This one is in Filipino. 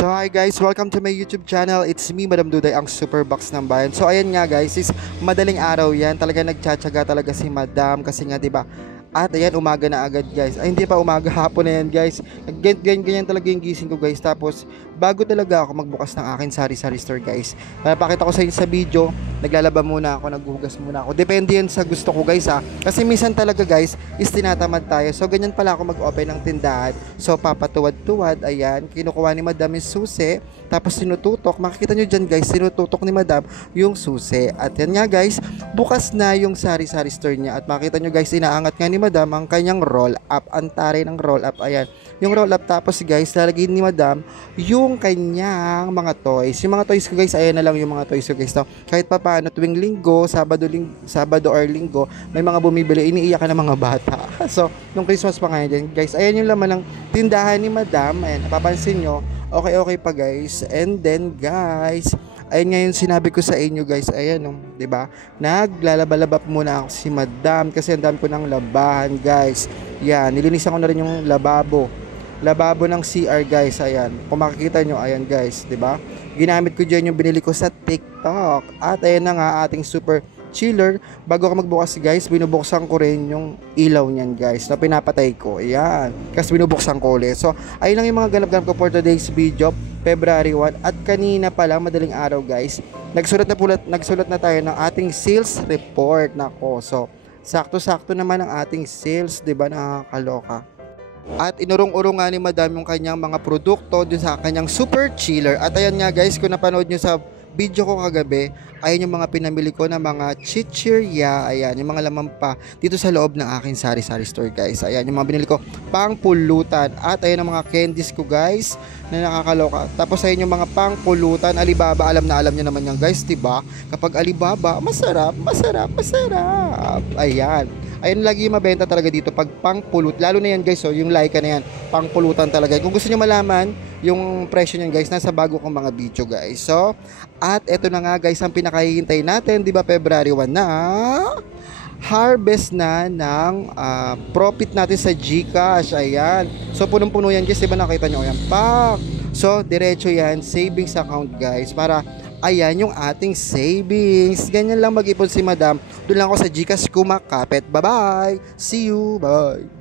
So hi guys, welcome to my YouTube channel. It's me, Madam Duday, ang Super Box ng Bayan. So ayan nga guys, is madaling araw yan. Talaga nagtsatsaga talaga si Madam kasi nga 'di ba? At ayan, umaga na agad guys. Ay hindi pa umaga, hapon na yan guys. Ganyan talaga yung gising ko guys. Tapos bago talaga ako magbukas ng akin sari-sari store guys. Pakita ko sa inyo sa video, naglalaba muna ako, naghuhugas muna ako. Depende yan sa gusto ko guys ha. Kasi minsan talaga guys, is tinatamad tayo. So ganyan pala ako mag-open ng tindahan. So papatuwad-tuwad, ayan, kinukuha ni Madam yung susi. Tapos sinututok, makikita nyo dyan guys, sinututok ni Madam yung susi. At yan nga guys, bukas na yung sari-sari store niya. At makita nyo guys, inaangat nga ni Madam ang kanyang roll up. Ang taray ng roll up, ayan. Yung roll up, tapos guys, lalagyan ni Madam yung kanyang mga toys. Yung mga toys ko guys, ayan na lang yung mga toys ko guys. No? Kahit pa paano, tuwing linggo, Sabado or linggo, may mga bumibili, iniiyak ka ng mga bata. So, nung Christmas pa ngayon guys, ayan yung laman ng tindahan ni Madam. Ayan, napapansin nyo, okay pa guys. And then guys, ayun nga yung sinabi ko sa inyo guys, ayan no, 'di ba? Naglalaba-laba muna ako si Madam kasi ang dami ko ng labahan guys. Yan, nilinisan ko na rin yung lababo ng CR guys, ayan. Kung makikita nyo, ayan guys, 'di ba? Ginamit ko diyan yung binili ko sa TikTok. At ayan na nga ating super chiller. Bago ako magbukas guys, binubuksan ko rin yung ilaw niyan guys na pinapatay ko. Ayan, kasi binubuksan ko ulit. So ayun lang yung mga ganap-ganap ko for today's video, February 1. At kanina pa lang, madaling araw guys, nagsulat na tayo ng ating sales report. Nako, so sakto-sakto naman ang ating sales, 'di ba? Nakakaloka. At inurong-urong nga ni Madam yung kanyang mga produkto dun sa kanyang super chiller. At ayan nga guys, kung napanood nyo sa video ko kagabi, ayan yung mga pinamili ko na mga chichirya, ayan, yung mga laman pa dito sa loob ng aking sari-sari store guys. Ayan, yung mga binili ko pang pulutan. At ayan ang mga candies ko guys na nakakaloka. Tapos ayan yung mga pang pulutan, Alibaba, alam nyo naman yan guys, diba? Kapag Alibaba, masarap. Ayan. Ayun lagi yung mabenta talaga dito pag pangpulot. Lalo na yan guys, so yung Laika na yan, pangpulutan talaga. Kung gusto niyo malaman yung presyo niyan guys, nasa bago kong mga video guys. So, at eto na nga guys, ang pinakahihintay natin, 'di ba, February 1 na, harvest na ng profit natin sa GCash. Ayan. So, punong-puno yan guys, 'di ba, nakita niyo yan? Pak. So, diretso yan, savings account guys, para ayan yung ating savings. Ganyan lang mag-ipon si Madam. Doon lang ako sa GCash kumakapit. Bye-bye. See you. Bye.